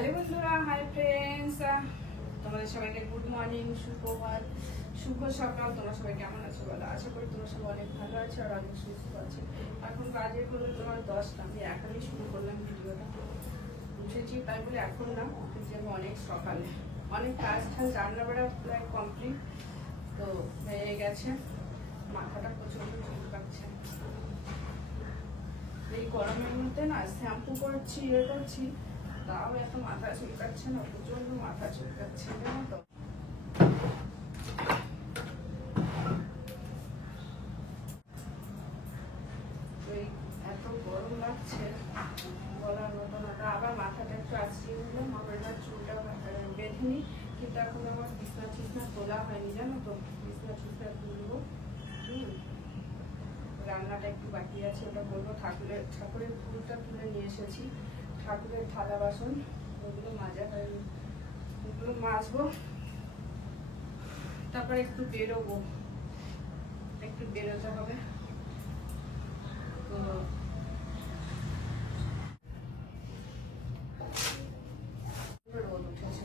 Hello বন্ধুরা, hi friends, তোমাদের সবাইকে গুড মর্নিং, সুপ্রভাত, শুভ সকাল। তোমরা সবাই কেমন আছো বলো? আশা করি তোমরা সবাই অনেক ভালো আছো আর অনেক সুস্থ আছো। এখন বাজে হলো তোমার 10টা। আমি এখনই শুরু করলাম ভিডিওটা, বুঝেছি তাই বলে এখন না, উঠেছি আমি অনেক সকালে। অনেক কাজ টাজ রান্নাবাড়া প্রায় কমপ্লিট তো হয়ে গেছে। মাথাটা প্রচন্ড চুলকাচ্ছে এই গরমের মধ্যে না। শ্যাম্পু করছি, ইয়ে করছি, তাও এত মাথা চুলকাচ্ছে না, প্রচন্ড মাথা চুলকাচ্ছে, জানো তো। এত গরম লাগছে বলার মতো না। আবার মাথাটা একটু আঁচড়িয়ে নিলাম, আবার এবার চুলটা বেঁধে নিই। কিন্তু এখন আমার বিছনা টিছনা তোলা হয়নি, জানো তো। বিছনা টিছনা তুলবো। রান্নাটা একটু বাকি আছে, ওটা বলবো। ঠাকুরের ফুলটা তুলে নিয়ে এসেছি, ঠাকুরের থালা বাসন ওগুলো মাজা হয়নি, ওগুলো মাজবো। তারপরে একটু বেরোবো, একটু বেরোতে হবে তো। রোদ উঠেছে,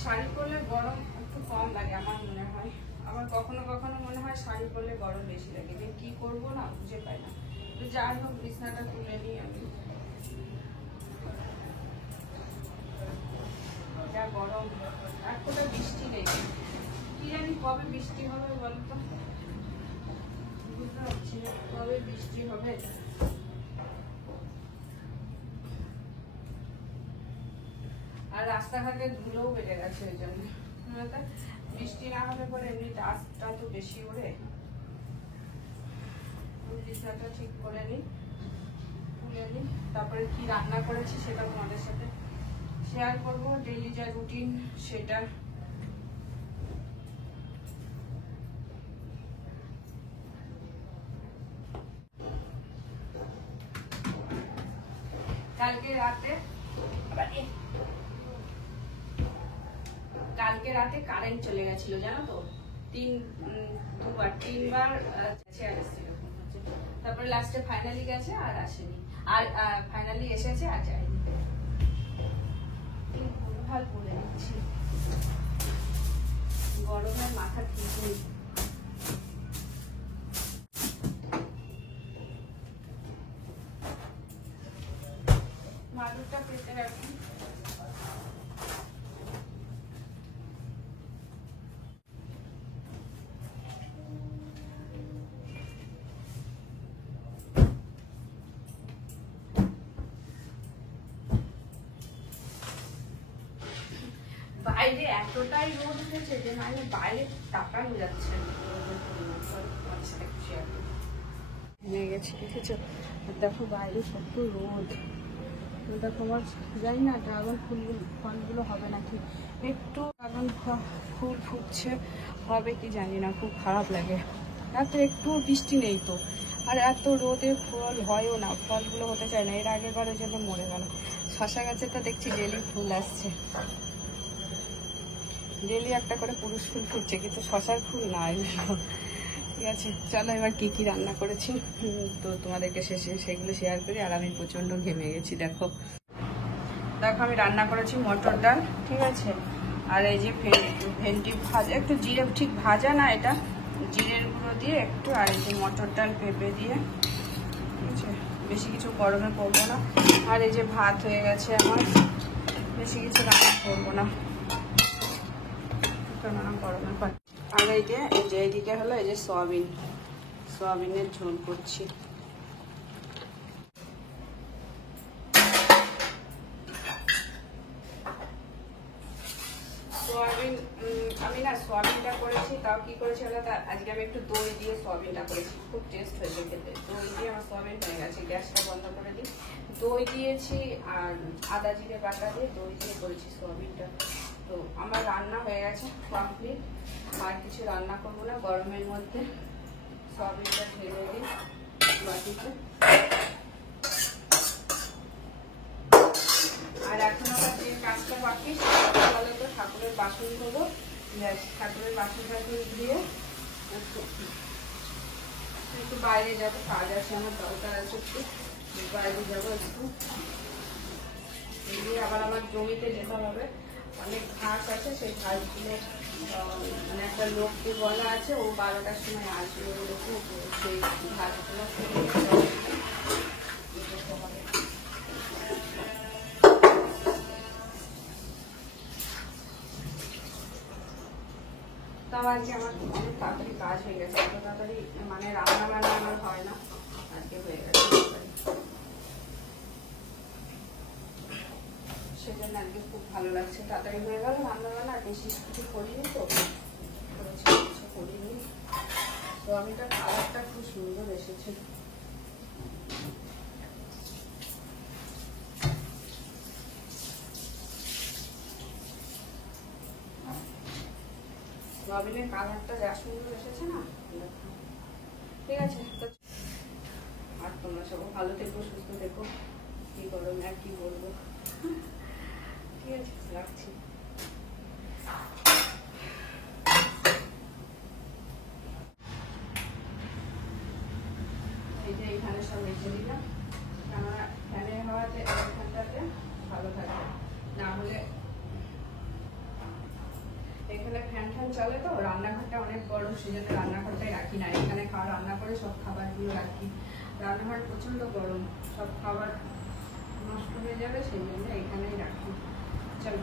শাড়ি পরলে গরম একটু কম লাগে আমার মনে হয়। আমার কখনো কখনো মনে হয় শাড়ি পরলে গরম বেশি লাগে, যে কি করবো না বুঝে পাই না। তো যাই হোক, বিছনাটা তুলে নিই আমি। যা গরম, এক ফোঁটা বৃষ্টি নেই, কি জানি কবে বৃষ্টি হবে বলতো, বুঝতে পারছি না কবে বৃষ্টি হবে। আর রাস্তাঘাটে ধুলোও বেড়ে গেছে, ওই জন্য বৃষ্টি না হলে পরে এমনি ডাস্টটা তো বেশি ওড়ে। বিছানাটা ঠিক করে নিই, তুলে নিই। তারপরে কি রান্না করেছি সেটা তোমাদের সাথে শেয়ার করবো, ডেইলি যা রুটিন সেটা। কালকে রাতে কারেন্ট চলে গেছিল, জানো তো। তিনবার তারপরে লাস্টে ফাইনালি গেছে আর আসেনি, আর ফাইনালি এসেছে আর যায়নি। ভাল বলে দিচ্ছি, গরমের মাথা ঠিক নেই। মাদুরটা পেতে রাখি। বাইরে এতটাই রোদ উঠেছে যে মানে বাইরে তাকানো যাচ্ছে না। গেছি দেখেছো, দেখো বাইরে কত রোদ। দেখো আমার জানি না ড্রাগন ফলগুলো হবে নাকি, একটু ড্রাগন ফুল ফুটছে, হবে কি জানি না। খুব খারাপ লাগে, এত একটু বৃষ্টি নেই তো, আর এত রোদে ফল হয়ও না, ফলগুলো হতে চায় না। এর আগের বারের জন্য মরে গেল। শশা গাছে তো দেখছি ডেলি ফুল আসছে, ডেলি একটা করে পুরুষ ফুল ফুটছে, কিন্তু শশার ফুল নাই। ঠিক আছে, চলো এবার কি কি রান্না করেছি তো তোমাদেরকে সেগুলো শেয়ার করি। আর আমি প্রচন্ড ঘেমে গেছি। দেখো আমি রান্না করেছি মটর ডাল, ঠিক আছে। আর এই যে ভেন্ডি ভাজা, একটু জিরে, ঠিক ভাজা না এটা, জিরের গুঁড়ো দিয়ে একটু। আর এই যে মটর ডাল পেঁপে দিয়ে, ঠিক আছে। বেশি কিছু গরমে করবো না। আর এই যে ভাত হয়ে গেছে আমার, বেশি কিছু রান্না করবো না, গরমের পর। আর এই যে এইদিকে হলো এই যে সোয়াবিনের ঝোল করছি। আমি না সোয়াবিনটা করেছি, তাও কি করেছি বলো তো, আজকে আমি একটু দই দিয়ে সোয়াবিনটা করেছি, খুব টেস্ট হয়েছে খেতে। দই দিয়ে আমার সোয়াবিন হয়ে গেছে, গ্যাসটা বন্ধ করে দিই। দই দিয়েছি আর আদা জিরে বাটা দিয়ে দই দিয়ে করেছি সোয়াবিনটা। তো আমার রান্না হয়ে গেছে কমপ্লিট, আর কিছু রান্না করবো না গরমের মধ্যে। সোয়াবিনটা ঢেলে দিই বাটিতে। আর এখন আমার যে কাজটা বাকি সেটা বলো তো, ঠাকুরের বাসন ধোবো। ঠাকুরের বাসন টাসন দিয়ে একটু বাইরে যাবো, কাজ আছে আমার, দরকার আছে একটু বাইরে যাবো একটু। এগিয়ে আবার আমার জমিতে যেতে হবে, অনেক ঘাস আছে, সেই ঘাসগুলো মানে একটা লোককে বলা আছে, ও 12টার সময় আসবে, ওই লোক সেই ঘাসগুলো ফেলে তাও আজকে আমার অনেক তাড়াতাড়ি কাজ হয়ে গেছে, এত তাড়াতাড়ি মানে রান্না বান্না আমার হয় না, আজকে হয়ে গেছে। সেজন্য আজকে খুব ভালো লাগছে, তাড়াতাড়ি হয়ে গেল রান্না বান্না, বেশি কিছু করিনি তো, কিছু করিনি। সোয়াবিনটার কালারটা খুব সুন্দর এসেছে। সোয়াবিনের কালারটা যা সুন্দর এসেছে না, ঠিক আছে। আর তোমরা সব ভালো থেকো, সুস্থ থেকো, কি করো না কি বলবো, ঠিক আছে, রাখছি। এই যে এখানে সব রেখে দিলাম, আমার ফ্যানের হাওয়াতে এখানটাতে ভালো থাকে, না হলে এখানে ফ্যান ফ্যান চলে তো, রান্নাঘরটা অনেক বড়, সেজন্য রান্নাঘরটাই রাখি না, এখানে খাওয়া রান্না করে সব খাবারগুলো রাখি। রান্নাঘর প্রচন্ড গরম, সব খাবার নষ্ট হয়ে যাবে, সেই জন্য এখানেই রাখি। চলো।